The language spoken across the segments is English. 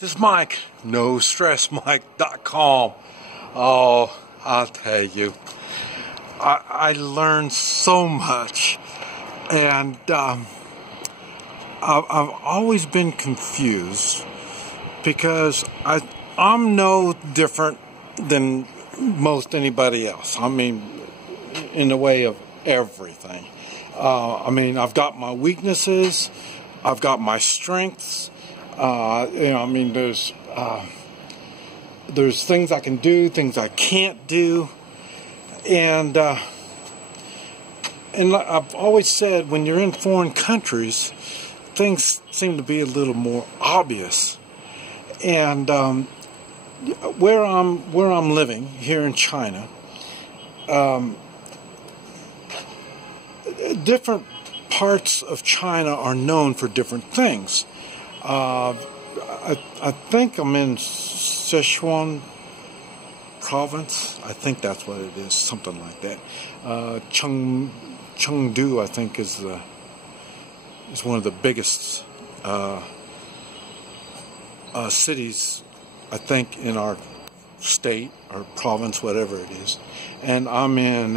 This is Mike, NoStressMike.com. Oh, I'll tell you, I learned so much, and I've always been confused because I'm no different than most anybody else. I mean, in the way of everything. I've got my weaknesses, I've got my strengths. There's things I can do, things I can't do, and I've always said when you're in foreign countries, things seem to be a little more obvious. And where I'm living here in China, different parts of China are known for different things. I think I'm in Sichuan province. I think that's what it is, something like that. Chengdu, I think, is one of the biggest cities, I think, in our state or province, whatever it is. And I'm in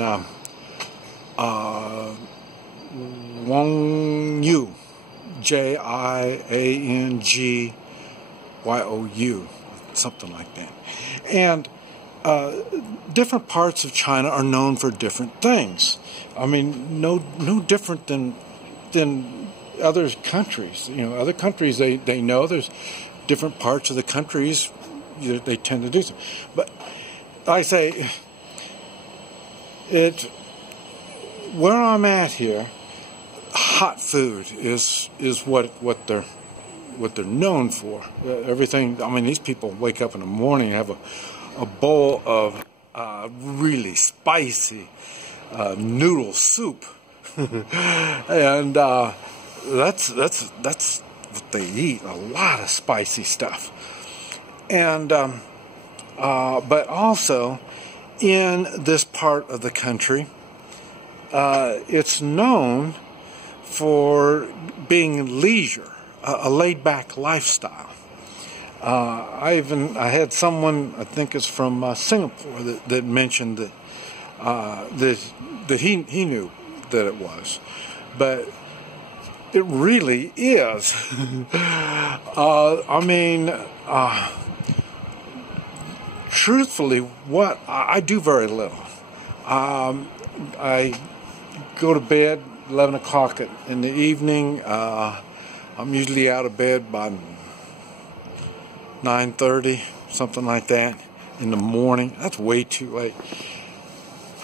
Wangyu. Jiangyou, something like that. And different parts of China are known for different things. I mean, no different than other countries. You know, other countries, they know there's different parts of the countries they tend to do so. But I say, where I'm at here, hot food is what they're known for. Everything. I mean, these people wake up in the morning and have a bowl of really spicy noodle soup, and that's what they eat. A lot of spicy stuff, and but also in this part of the country, it's known for being leisure, a laid-back lifestyle. I had someone, I think it's from Singapore, that mentioned that he knew that it was, but it really is. Truthfully, what I do very little. I go to bed 11 o'clock in the evening. I'm usually out of bed by 9:30, something like that, in the morning. That's way too late.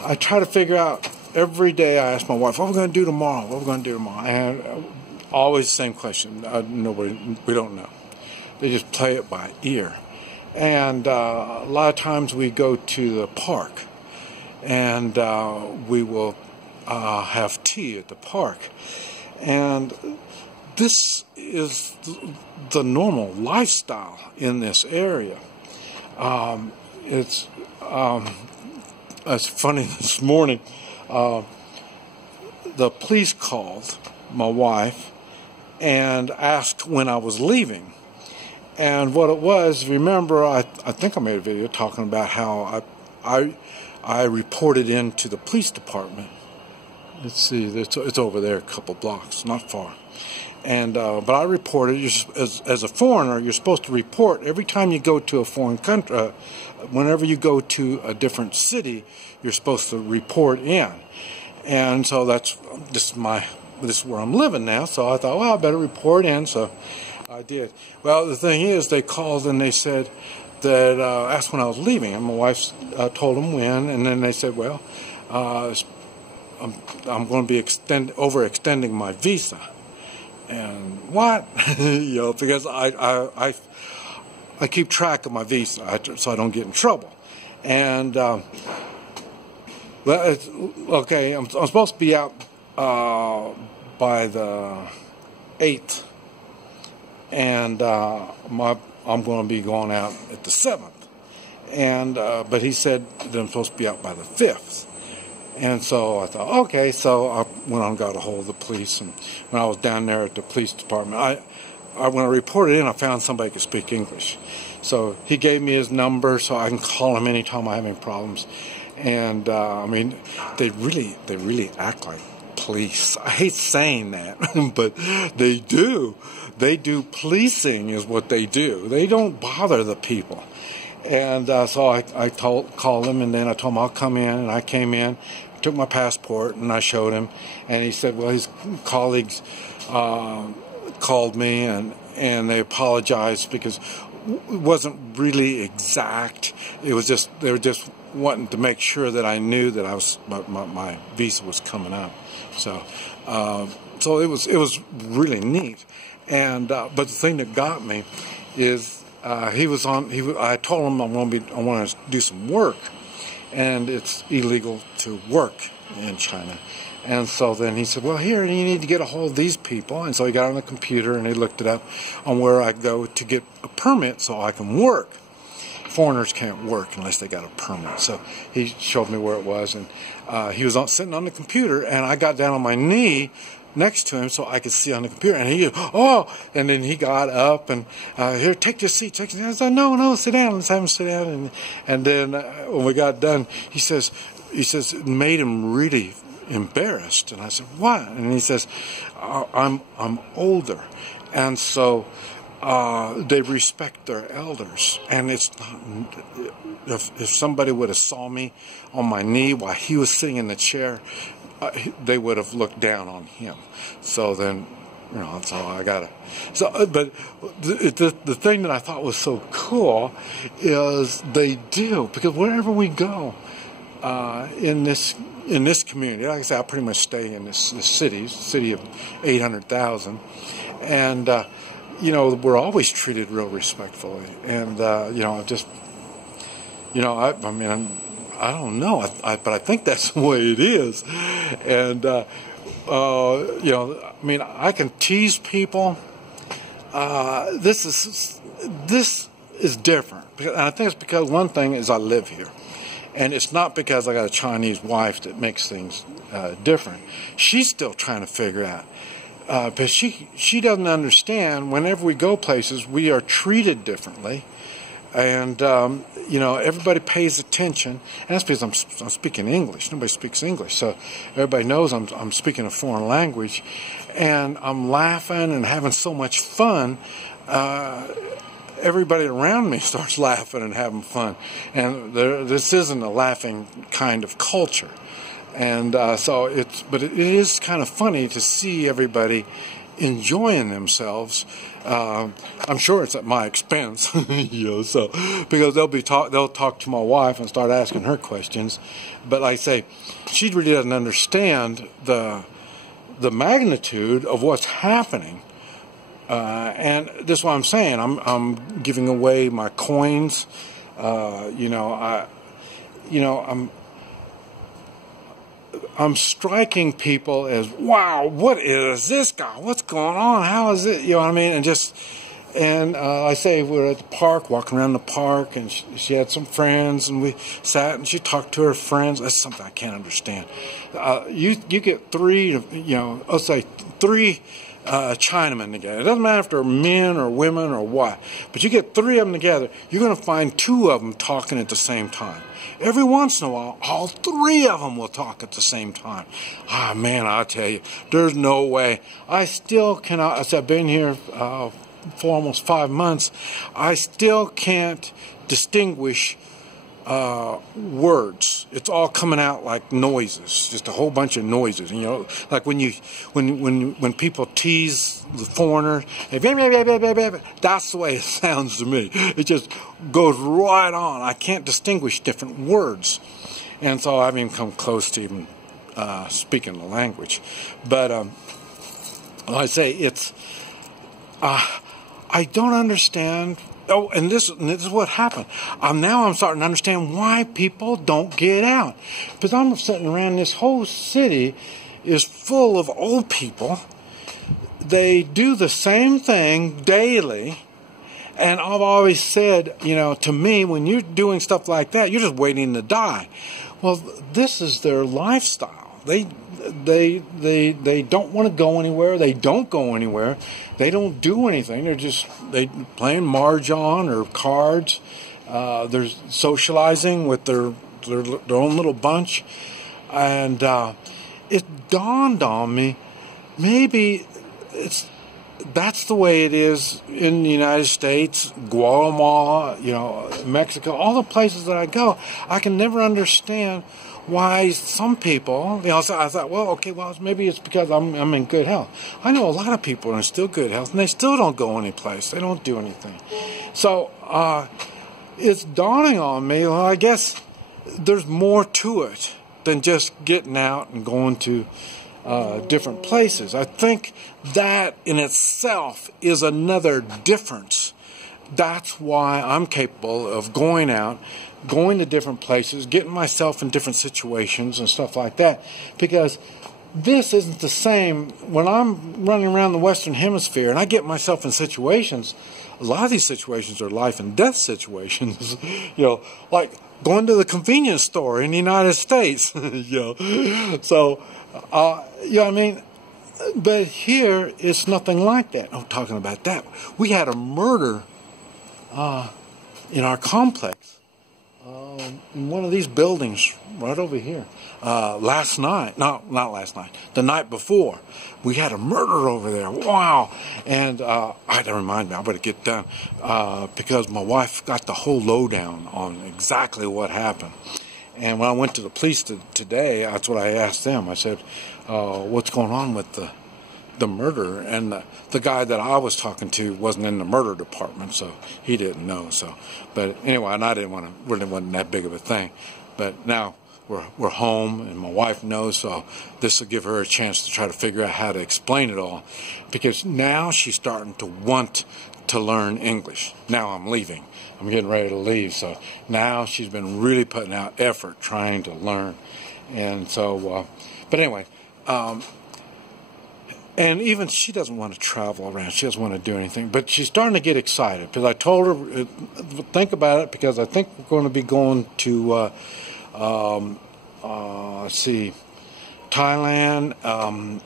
I try to figure out every day. I ask my wife, what are we going to do tomorrow? What are we going to do tomorrow? And always the same question. We don't know. They just play it by ear. And a lot of times we go to the park, and we will have tea at the park. And this is the normal lifestyle in this area. It's funny, this morning the police called my wife and asked when I was leaving. And what it was, remember, I think I made a video talking about how I reported into the police department. Let's see, it's over there a couple blocks, not far. And but I reported, as a foreigner, you're supposed to report every time you go to a foreign country. Whenever you go to a different city, you're supposed to report in. And so this is where I'm living now. So I thought, well, I better report in. So I did. Well, the thing is, they called and they said that asked when I was leaving, and my wife told them when, and then they said, well, I'm going to be overextending my visa. And what? Because I keep track of my visa so I don't get in trouble. And okay, I'm supposed to be out by the 8th, and I'm going to be going out at the 7th. And but he said that I'm supposed to be out by the 5th. And so I thought, okay, so I went on and got a hold of the police. And when I was down there at the police department, when I reported in, I found somebody who could speak English. So he gave me his number so I can call him anytime I have any problems. And I mean, they really act like police. I hate saying that, but they do. They do policing is what they do. They don't bother the people. And so I called him, and then I told him I'll come in, and I came in, took my passport, and I showed him, and he said, well, his colleagues called me, and they apologized because it wasn't really exact. It was just, they were just wanting to make sure that I knew that I was my visa was coming up. So so it was really neat. And but the thing that got me is I told him I want to do some work, and it's illegal to work in China. And so then he said, well, here, you need to get a hold of these people. And so he got on the computer and he looked it up on where I go to get a permit so I can work. Foreigners can't work unless they got a permit. So he showed me where it was, and he was sitting on the computer, and I got down on my knee next to him so I could see on the computer, and he goes, oh, and then he got up and here, take your seat, take your seat. I said, no, sit down, let's have him sit down. And then when we got done, he says it made him really embarrassed. And I said, what? And he says, I'm older, and so they respect their elders, and it's not, if somebody would have saw me on my knee while he was sitting in the chair, they would have looked down on him. So then, you know, so I gotta. So, but the thing that I thought was so cool is they do, because wherever we go in this community, like I said, I pretty much stay in this city of 800,000, and you know, we're always treated real respectfully, and you know, just, you know, I mean, I don't know, but I think that's the way it is. And you know, I mean, I can tease people. This is different, and I think it's because one thing is I live here, and it's not because I got a Chinese wife that makes things different. She's still trying to figure out. But she doesn't understand, whenever we go places, we are treated differently. And, you know, everybody pays attention. And that's because I'm speaking English. Nobody speaks English. So everybody knows I'm speaking a foreign language. And I'm laughing and having so much fun. Everybody around me starts laughing and having fun. And this isn't a laughing kind of culture. And so but it is kind of funny to see everybody enjoying themselves. I'm sure it's at my expense, you know. So because they'll talk to my wife and start asking her questions. But like I say, she really doesn't understand the magnitude of what's happening. And that's what I'm saying. I'm giving away my coins. You know, I'm striking people as, wow, what is this guy? What's going on? How is it? You know what I mean? And I say we're at the park, walking around the park, and she had some friends, and we sat and she talked to her friends. That's something I can't understand. You get three, you know, let's say three Chinamen together. It doesn't matter if they're men or women or what, but you get three of them together, you're going to find two of them talking at the same time. Every once in a while, all three of them will talk at the same time. Ah, man, I'll tell you, there's no way. I still cannot, as I've been here for almost 5 months, I still can't distinguish words. It's all coming out like noises, just a whole bunch of noises. You know, like when people tease the foreigner, that's the way it sounds to me. It just goes right on. I can't distinguish different words, and so I haven't even come close to even speaking the language. But like I say, it's I don't understand. Oh, and this is what happened. Now I'm starting to understand why people don't get out. Because I'm sitting around, this whole city is full of old people. They do the same thing daily. And I've always said, you know, to me, when you're doing stuff like that, you're just waiting to die. Well, this is their lifestyle. They don't want to go anywhere. They don't go anywhere. They don't do anything. They playing mahjong or cards. They're socializing with their own little bunch. And it dawned on me, maybe that's the way it is in the United States, Guatemala, Mexico, all the places that I go. I can never understand why some people, so I thought, maybe it's because I'm in good health. I know a lot of people are in still good health, and they still don't go anyplace. They don't do anything. So it's dawning on me, well, I guess there's more to it than just getting out and going to different places. I think that in itself is another difference. That's why I'm capable of going out, going to different places, getting myself in different situations and stuff like that. Because this isn't the same when I'm running around the Western Hemisphere and I get myself in situations. A lot of these situations are life and death situations, like going to the convenience store in the United States, So, I mean, but here it's nothing like that. I'm talking about that. We had a murder in our complex in one of these buildings right over here last night. Not last night. The night before. We had a murder over there. Wow. And I had to remind me, I better get done because my wife got the whole lowdown on exactly what happened. And when I went to the police today, that's what I asked them. I said, what's going on with the murder? And the guy that I was talking to wasn't in the murder department, so he didn't know. So, but anyway, and I didn't want to, really wasn't that big of a thing. But now we're home, and my wife knows, so this will give her a chance to try to figure out how to explain it all. Because now she's starting to want to learn English. Now I'm leaving. I'm getting ready to leave, so now she's been really putting out effort trying to learn. And so, but anyway, and even she doesn't want to travel around. She doesn't want to do anything, but she's starting to get excited because I told her, think about it, because I think we're going to be going to, let's see, Thailand, and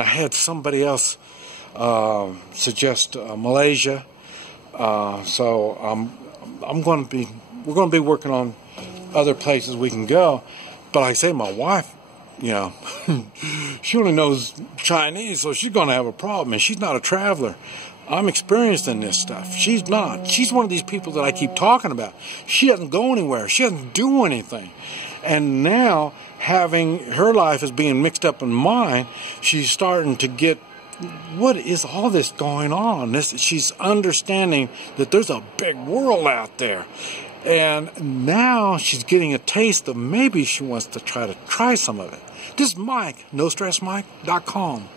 I had somebody else suggest Malaysia. So we're going to be working on other places we can go. But like I say, my wife, she only knows Chinese, so she's going to have a problem. And she's not a traveler. I'm experienced in this stuff. She's not. She's one of these people that I keep talking about. She doesn't go anywhere. She doesn't do anything. And now, having her life is being mixed up in mine, she's starting to get, what is all this going on? She's understanding that there's a big world out there. And now she's getting a taste of maybe she wants to try some of it. This is Mike, NoStressMike.com.